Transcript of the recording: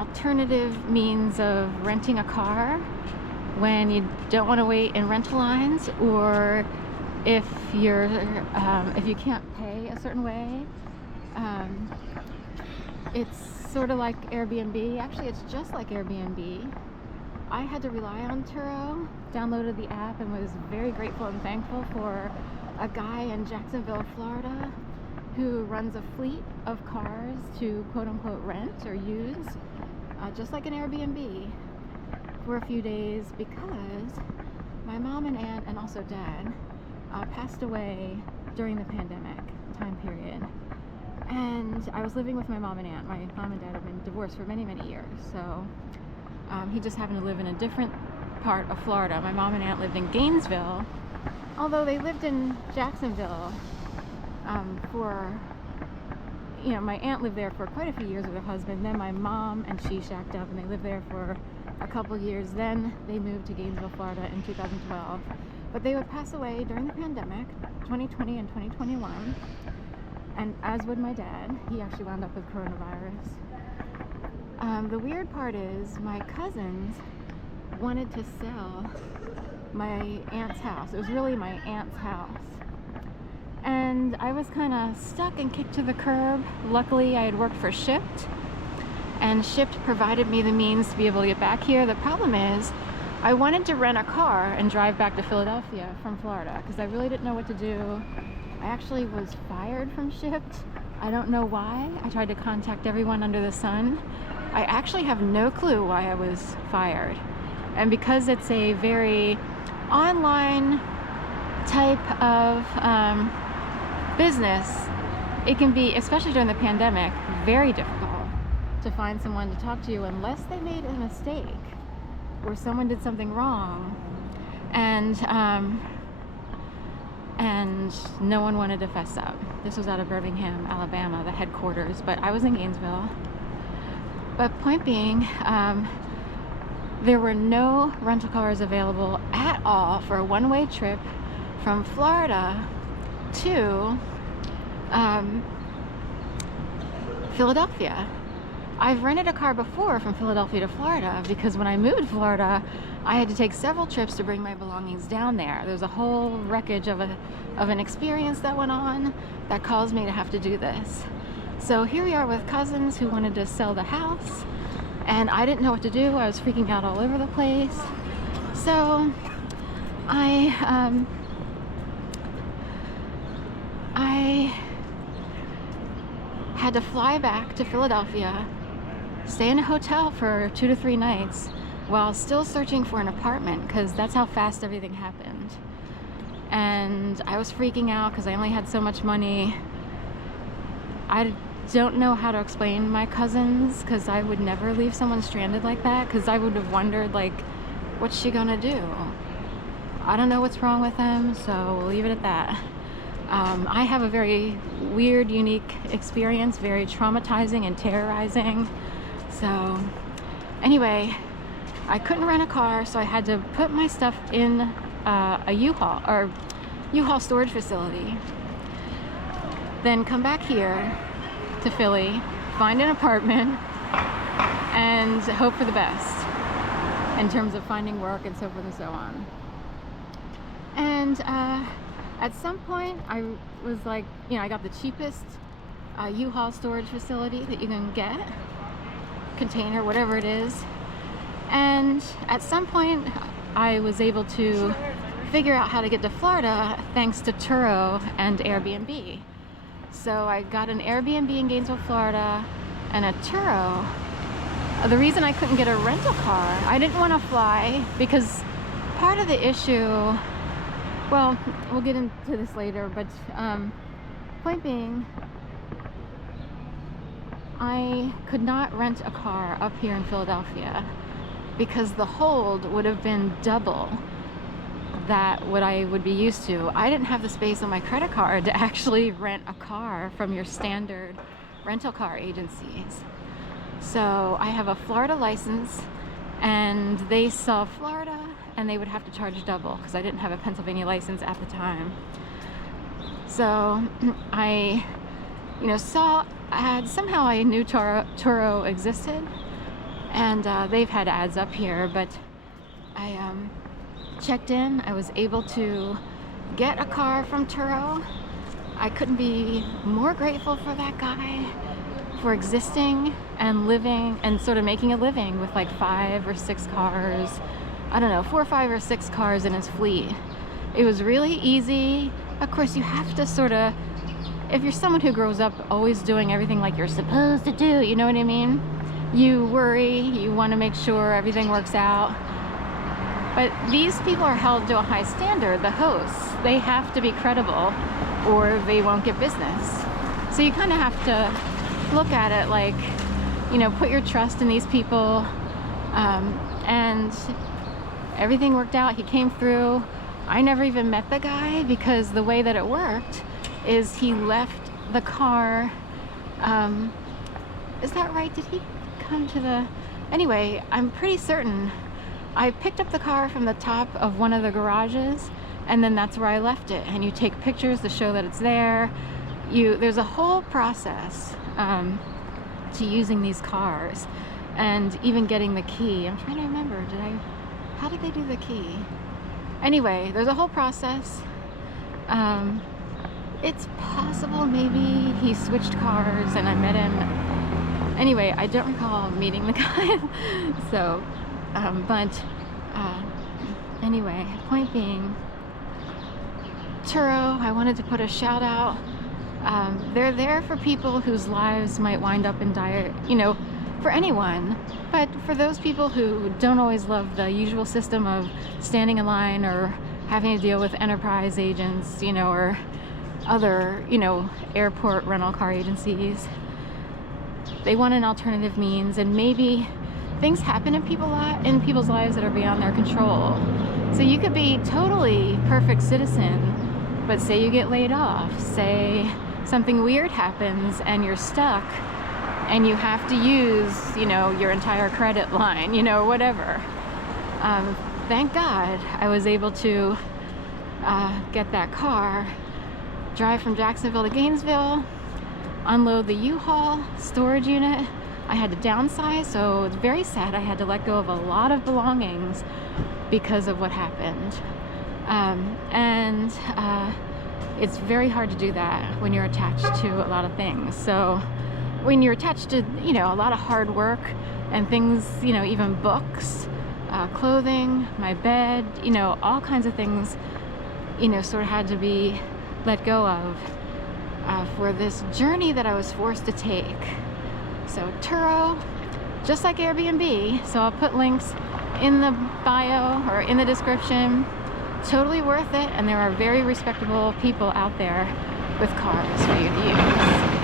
alternative means of renting a car when you don't want to wait in rental lines, or if you can't pay a certain way. It's sort of like Airbnb. Actually, it's just like Airbnb. I had to rely on Turo, downloaded the app, and was very grateful and thankful for a guy in Jacksonville, Florida, who runs a fleet of cars to quote-unquote rent or use, just like an Airbnb, for a few days, because my mom and aunt, and also dad, passed away during the pandemic time period. And I was living with my mom and aunt. My mom and dad have been divorced for many, many years, so he just happened to live in a different part of Florida. My mom and aunt lived in Gainesville, although they lived in Jacksonville my aunt lived there for quite a few years with her husband. Then my mom and she shacked up and they lived there for a couple of years. Then they moved to Gainesville, Florida in 2012. But they would pass away during the pandemic, 2020 and 2021. And as would my dad. He actually wound up with coronavirus. The weird part is my cousins wanted to sell my aunt's house. It was really my aunt's house. And I was kind of stuck and kicked to the curb. Luckily, I had worked for Shipt, and Shipt provided me the means to be able to get back here. The problem is, I wanted to rent a car and drive back to Philadelphia from Florida because I really didn't know what to do. I actually was fired from Shipt. I don't know why. I tried to contact everyone under the sun. I actually have no clue why I was fired. And because it's a very online type of business, it can be, especially during the pandemic, very difficult to find someone to talk to you unless they made a mistake or someone did something wrong, and no one wanted to fess up. This was out of Birmingham, Alabama, the headquarters, but I was in Gainesville. But point being, there were no rental cars available at all for a one-way trip from Florida to Philadelphia. I've rented a car before from Philadelphia to Florida because when I moved to Florida, I had to take several trips to bring my belongings down there. There's a whole wreckage of an experience that went on that caused me to have to do this. So here we are with cousins who wanted to sell the house, and I didn't know what to do. I was freaking out all over the place. So I had to fly back to Philadelphia, stay in a hotel for 2 to 3 nights while still searching for an apartment, because that's how fast everything happened. And I was freaking out because I only had so much money. I don't know how to explain my cousins, because I would never leave someone stranded like that, because I would have wondered, like, what's she gonna do? I don't know what's wrong with them, so we'll leave it at that. I have a very weird, unique experience, very traumatizing and terrorizing. So anyway, I couldn't rent a car, so I had to put my stuff in a U-Haul storage facility. Then come back here to Philly, find an apartment, and hope for the best in terms of finding work and so forth and so on. And at some point, I was like, I got the cheapest U-Haul storage facility that you can get, container, whatever it is. And at some point, I was able to figure out how to get to Florida thanks to Turo and Airbnb. So I got an Airbnb in Gainesville, Florida, and a Turo. The reason I couldn't get a rental car, I didn't want to fly because part of the issue, well, we'll get into this later, but point being, I could not rent a car up here in Philadelphia because the hold would have been double that what I would be used to. I didn't have the space on my credit card to actually rent a car from your standard rental car agencies. So I have a Florida license, and they saw Florida, and they would have to charge double because I didn't have a Pennsylvania license at the time. So I, somehow I knew Turo existed, and they've had ads up here, but I checked in. I was able to get a car from Turo. I couldn't be more grateful for that guy for existing and living and sort of making a living with like 5 or 6 cars. I don't know, 4, 5 or 6 cars in his fleet. It was really easy. Of course, you have to sort of, if you're someone who grows up always doing everything like you're supposed to do, you know what I mean? You worry, you want to make sure everything works out. But these people are held to a high standard, the hosts. They have to be credible or they won't get business. So you kind of have to look at it like, you know, put your trust in these people. And everything worked out. He came through. I never even met the guy because the way that it worked is he left the car. Is that right? Did he come to the... Anyway, I'm pretty certain I picked up the car from the top of one of the garages, and then that's where I left it. And you take pictures to show that it's there. There's a whole process to using these cars, and even getting the key. I'm trying to remember, how did they do the key? Anyway, there's a whole process. It's possible maybe he switched cars and I met him. Anyway, I don't recall meeting the guy. So, anyway, point being, Turo, I wanted to put a shout out. They're there for people whose lives might wind up in dire, you know, for anyone, but for those people who don't always love the usual system of standing in line or having to deal with enterprise agents, you know, or other, you know, airport rental car agencies. They want an alternative means, and maybe things happen in people's lives that are beyond their control. So you could be totally perfect citizen, but say you get laid off, say something weird happens and you're stuck and you have to use, you know, your entire credit line, you know, whatever. Thank God I was able to get that car, drive from Jacksonville to Gainesville, unload the U-Haul storage unit. I had to downsize, so it's very sad. I had to let go of a lot of belongings because of what happened. It's very hard to do that when you're attached to a lot of things. So when you're attached to, you know, a lot of hard work and things, you know, even books, clothing, my bed, you know, all kinds of things, you know, sort of had to be let go of for this journey that I was forced to take. So Turo, just like Airbnb, so I'll put links in the bio or in the description. Totally worth it, and there are very respectable people out there with cars for you to use.